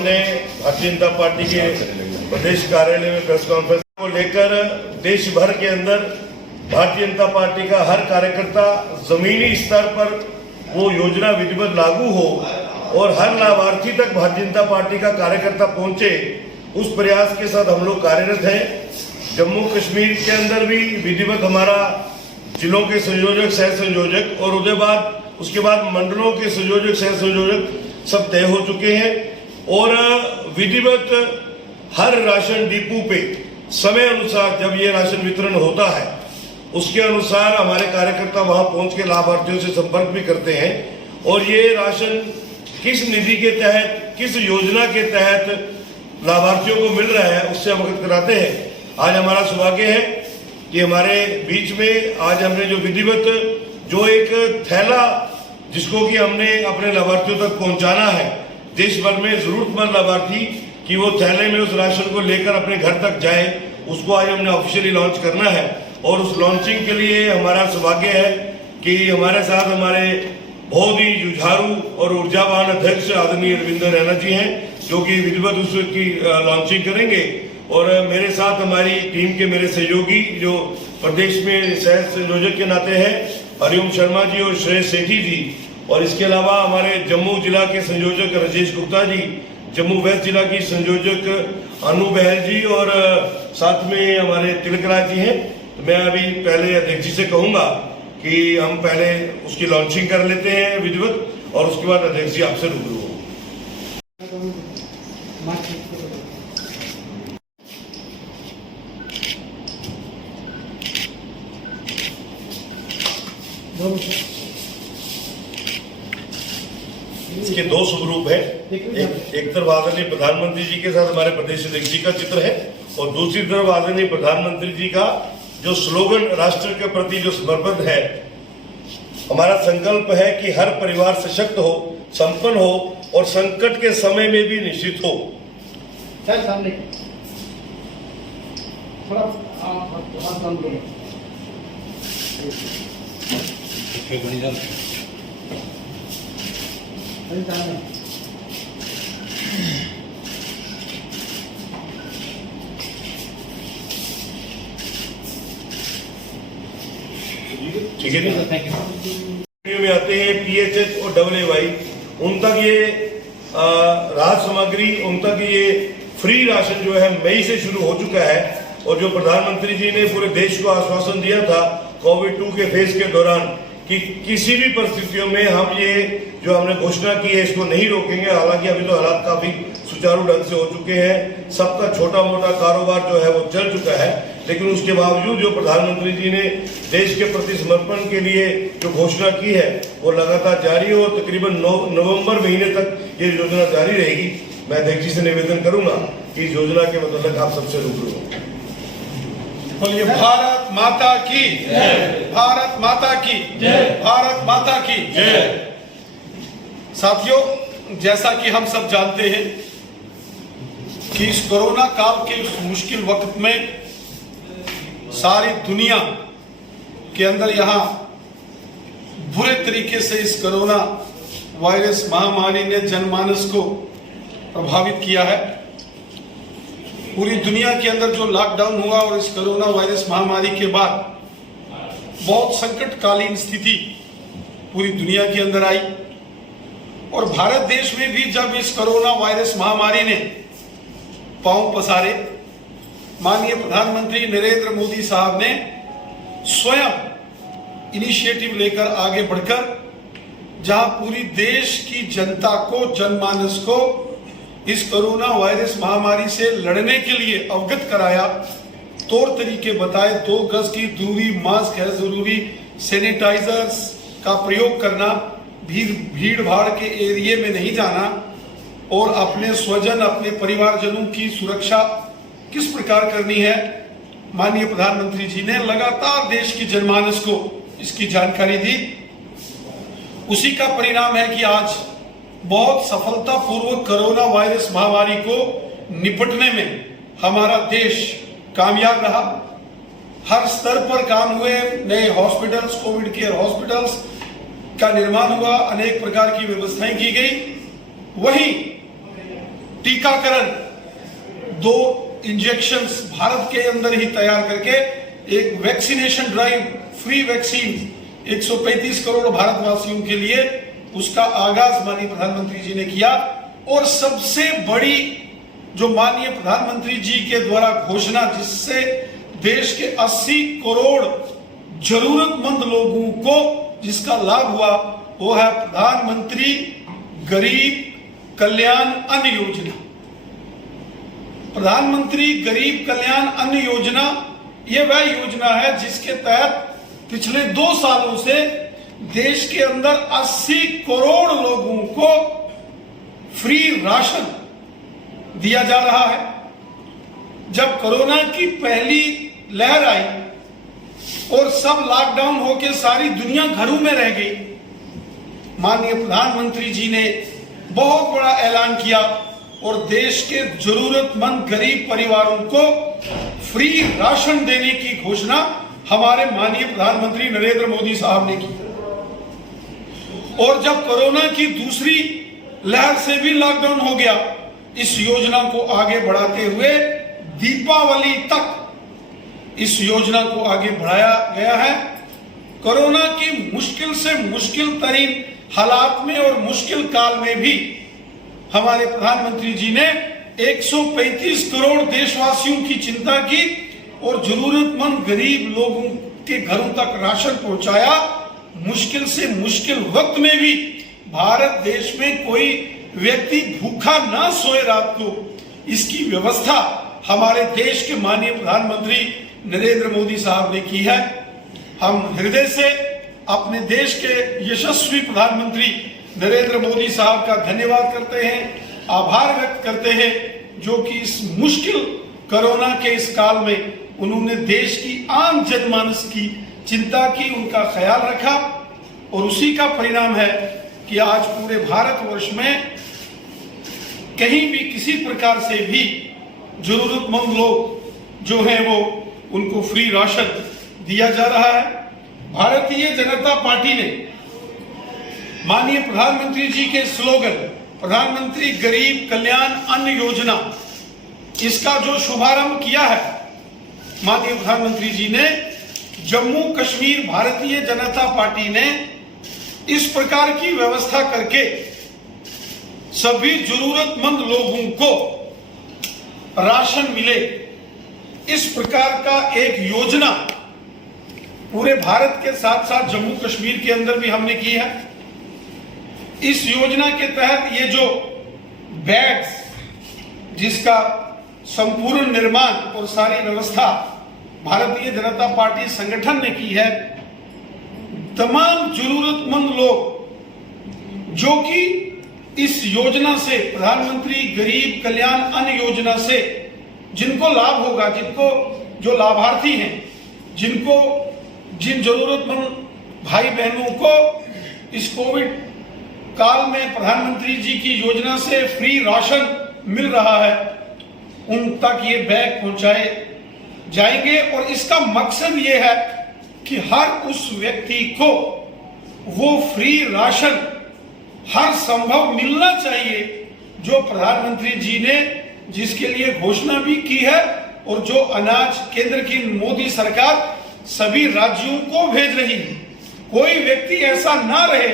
हमने भारतीय जनता पार्टी के प्रदेश कार्यालय में प्रेस कॉन्फ्रेंस को लेकर देश भर के अंदर भारतीय जनता पार्टी का हर कार्यकर्ता जमीनी स्तर पर वो योजना विधिवत लागू हो और हर लाभार्थी तक भारतीय जनता पार्टी का कार्यकर्ता पहुंचे, उस प्रयास के साथ हम लोग कार्यरत हैं। जम्मू कश्मीर के अंदर भी विधिवत हमारा जिलों के संयोजक, सह संयोजक और उसके बाद मंडलों के संयोजक, सह संयोजक सब तय हो चुके हैं और विधिवत हर राशन डिपो पे समय अनुसार जब ये राशन वितरण होता है उसके अनुसार हमारे कार्यकर्ता वहां पहुंच के लाभार्थियों से संपर्क भी करते हैं और ये राशन किस निधि के तहत, किस योजना के तहत लाभार्थियों को मिल रहा है उससे अवगत कराते हैं। आज हमारा सौभाग्य है कि हमारे बीच में आज हमने जो विधिवत जो एक थैला जिसको कि हमने अपने लाभार्थियों तक पहुंचाना है, देश भर में जरूरतमंद लाभार्थी कि वो थैले में उस राशन को लेकर अपने घर तक जाए, उसको आज हमने ऑफिशियली लॉन्च करना है। और उस लॉन्चिंग के लिए हमारा सौभाग्य है कि हमारे साथ हमारे बहुत ही जुझारू और ऊर्जावान अध्यक्ष आदरणीय रविंद्र रैना जी हैं जो कि विधिवत उसकी लॉन्चिंग करेंगे और मेरे साथ हमारी टीम के मेरे सहयोगी जो प्रदेश में सह संयोजक के नाते हैं हरिओम शर्मा जी और श्रेयस सेठी जी, और इसके अलावा हमारे जम्मू जिला के संयोजक राजेश गुप्ता जी, जम्मू वेस्ट जिला की संयोजक अनु बहल जी और साथ में हमारे तिलकराज जी हैं। तो मैं अभी पहले अध्यक्ष जी से कहूंगा कि हम पहले उसकी लॉन्चिंग कर लेते हैं विधिवत और उसके बाद अध्यक्ष जी आपसे रूबरू हो। इसके दो स्वरूप है, एक तरफ आदरणीय प्रधानमंत्री जी के साथ हमारे प्रदेश अध्यक्ष जी का चित्र है और दूसरी तरफ आदरणीय प्रधानमंत्री जी का जो स्लोगन राष्ट्र के प्रति जो समर्पण है। हमारा संकल्प है कि हर परिवार सशक्त हो, संपन्न हो और संकट के समय में भी निश्चित हो। सर सामने थोड़ा ठीक है जी, थैंक यू। में आते हैं PHH और AAY, उन तक ये राहत सामग्री, उन तक ये फ्री राशन जो है मई से शुरू हो चुका है और जो प्रधानमंत्री जी ने पूरे देश को आश्वासन दिया था कोविड-2 के फेज के दौरान कि किसी भी परिस्थितियों में हम ये जो हमने घोषणा की है इसको नहीं रोकेंगे। हालांकि अभी तो हालात काफी सुचारू ढंग से हो चुके हैं, सबका छोटा मोटा कारोबार जो है वो चल चुका है, लेकिन उसके बावजूद जो प्रधानमंत्री जी ने देश के प्रति समर्पण के लिए जो घोषणा की है वो लगातार जारी है और तकरीबन नवंबर महीने तक ये योजना जारी रहेगी। मैं अध्यक्ष जी से निवेदन करूंगा कि इस योजना के मतलब आप सबसे रूबरू हो। बोलिए भारत माता की जय, भारत माता की जय, भारत माता की जय। साथियों, जैसा कि हम सब जानते हैं कि इस कोरोना काल के उस मुश्किल वक्त में सारी दुनिया के अंदर यहाँ बुरे तरीके से इस कोरोना वायरस महामारी ने जनमानस को प्रभावित किया है। पूरी दुनिया के अंदर जो लॉकडाउन हुआ और इस कोरोना वायरस महामारी के बाद बहुत संकटकालीन स्थिति पूरी दुनिया के अंदर आई और भारत देश में भी जब इस कोरोना वायरस महामारी ने पांव पसारे, माननीय प्रधानमंत्री नरेंद्र मोदी साहब ने स्वयं इनिशिएटिव लेकर आगे बढ़कर जहां पूरी देश की जनता को, जनमानस को इस कोरोना वायरस महामारी से लड़ने के लिए अवगत कराया, तौर तरीके बताए, 2 गज की दूरी, मास्क है जरूरी, सैनिटाइजर्स का प्रयोग करना, भीड़ भाड़ के एरिया में नहीं जाना और अपने स्वजन, अपने परिवारजनों की सुरक्षा किस प्रकार करनी है, माननीय प्रधानमंत्री जी ने लगातार देश की जनमानस को इसकी जानकारी दी। उसी का परिणाम है कि आज बहुत सफलतापूर्वक कोरोना वायरस महामारी को निपटने में हमारा देश कामयाब रहा। हर स्तर पर काम हुए, नए हॉस्पिटल्स, कोविड केयर हॉस्पिटल्स का निर्माण हुआ, अनेक प्रकार की व्यवस्थाएं की गई। वहीं टीकाकरण 2 इंजेक्शंस भारत के अंदर ही तैयार करके एक vaccination drive, free vaccine 135 crore भारतवासियों के लिए, उसका आगाज माननीय प्रधानमंत्री जी ने किया। और सबसे बड़ी जो माननीय प्रधानमंत्री जी के द्वारा घोषणा, जिससे देश के 80 करोड़ जरूरतमंद लोगों को जिसका लाभ हुआ, वो है प्रधानमंत्री गरीब कल्याण अन्न योजना। प्रधानमंत्री गरीब कल्याण अन्न योजना ये वह योजना है जिसके तहत पिछले 2 सालों से देश के अंदर 80 करोड़ लोगों को फ्री राशन दिया जा रहा है। जब कोरोना की पहली लहर आई और सब लॉकडाउन होकर सारी दुनिया घरों में रह गई, माननीय प्रधानमंत्री जी ने बहुत बड़ा ऐलान किया और देश के जरूरतमंद गरीब परिवारों को फ्री राशन देने की घोषणा हमारे माननीय प्रधानमंत्री नरेंद्र मोदी साहब ने की। और जब कोरोना की दूसरी लहर से भी लॉकडाउन हो गया, इस योजना को आगे बढ़ाते हुए दीपावली तक इस योजना को आगे बढ़ाया गया है। कोरोना की मुश्किल से मुश्किल तरीन हालात में और मुश्किल काल में भी हमारे प्रधानमंत्री जी ने 135 करोड़ देशवासियों की चिंता की और जरूरतमंद गरीब लोगों के घरों तक राशन पहुंचाया। मुश्किल से मुश्किल वक्त में भी भारत देश में कोई व्यक्ति भूखा ना सोए रात को, इसकी व्यवस्था हमारे देश के माननीय प्रधानमंत्री नरेंद्र मोदी साहब ने की है। हम हृदय से अपने देश के यशस्वी प्रधानमंत्री नरेंद्र मोदी साहब का धन्यवाद करते हैं, आभार व्यक्त करते हैं, जो कि इस मुश्किल कोरोना के इस काल में उन्होंने देश की आम जनमानस की चिंता की, उनका ख्याल रखा। और उसी का परिणाम है कि आज पूरे भारतवर्ष में कहीं भी किसी प्रकार से भी जरूरतमंद लोग जो हैं वो उनको फ्री राशन दिया जा रहा है। भारतीय जनता पार्टी ने माननीय प्रधानमंत्री जी के स्लोगन प्रधानमंत्री गरीब कल्याण अन्न योजना, इसका जो शुभारंभ किया है माननीय प्रधानमंत्री जी ने, जम्मू कश्मीर भारतीय जनता पार्टी ने इस प्रकार की व्यवस्था करके सभी जरूरतमंद लोगों को राशन मिले, इस प्रकार का एक योजना पूरे भारत के साथ साथ जम्मू कश्मीर के अंदर भी हमने की है। इस योजना के तहत ये जो बैग्स, जिसका संपूर्ण निर्माण और सारी व्यवस्था भारतीय जनता पार्टी संगठन ने की है, तमाम जरूरतमंद लोग जो कि इस योजना से, प्रधानमंत्री गरीब कल्याण अन्न योजना से जिनको लाभ होगा, जिनको जो लाभार्थी हैं, जिनको जिन जरूरतमंद भाई बहनों को इस कोविड काल में प्रधानमंत्री जी की योजना से फ्री राशन मिल रहा है, उन तक ये बैग पहुंचाए जाएंगे। और इसका मकसद ये है कि हर उस व्यक्ति को वो फ्री राशन हर संभव मिलना चाहिए जो प्रधानमंत्री जी ने जिसके लिए घोषणा भी की है, और जो अनाज केंद्र की मोदी सरकार सभी राज्यों को भेज रही है। कोई व्यक्ति ऐसा ना रहे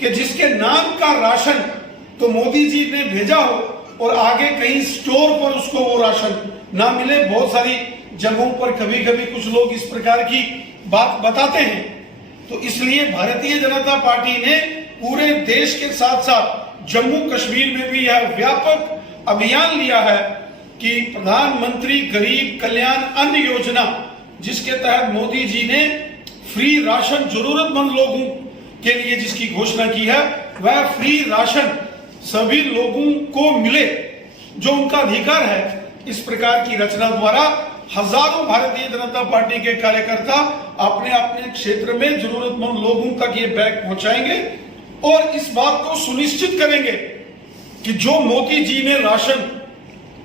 कि जिसके नाम का राशन तो मोदी जी ने भेजा हो और आगे कहीं स्टोर पर उसको वो राशन ना मिले। बहुत सारी जगहों पर कभी कभी कुछ लोग इस प्रकार की बात बताते हैं। तो इसलिए भारतीय जनता पार्टी ने पूरे देश के साथ साथ जम्मू कश्मीर में भी यह व्यापक अभियान लिया है कि प्रधानमंत्री गरीब कल्याण अन्न योजना, जिसके तहत मोदी जी ने फ्री राशन जरूरतमंद लोगों के लिए जिसकी घोषणा की है, वह फ्री राशन सभी लोगों को मिले जो उनका अधिकार है। इस प्रकार की रचना द्वारा हजारों भारतीय जनता पार्टी के कार्यकर्ता अपने अपने क्षेत्र में जरूरतमंद लोगों तक ये बैग पहुंचाएंगे और इस बात को सुनिश्चित करेंगे कि जो मोदी जी ने राशन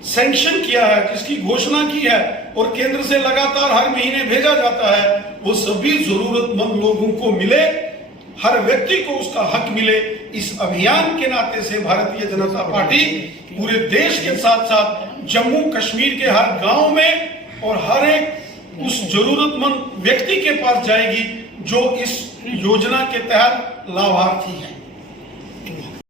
सैंक्शन किया है, जिसकी घोषणा की है और केंद्र से लगातार हर महीने भेजा जाता है, वो सभी जरूरतमंद लोगों को मिले, हर व्यक्ति को उसका हक मिले। इस अभियान के नाते से भारतीय जनता पार्टी पूरे देश के साथ साथ जम्मू कश्मीर के हर गांव में और हर एक उस जरूरतमंद व्यक्ति के पास जाएगी जो इस योजना के तहत लाभार्थी है।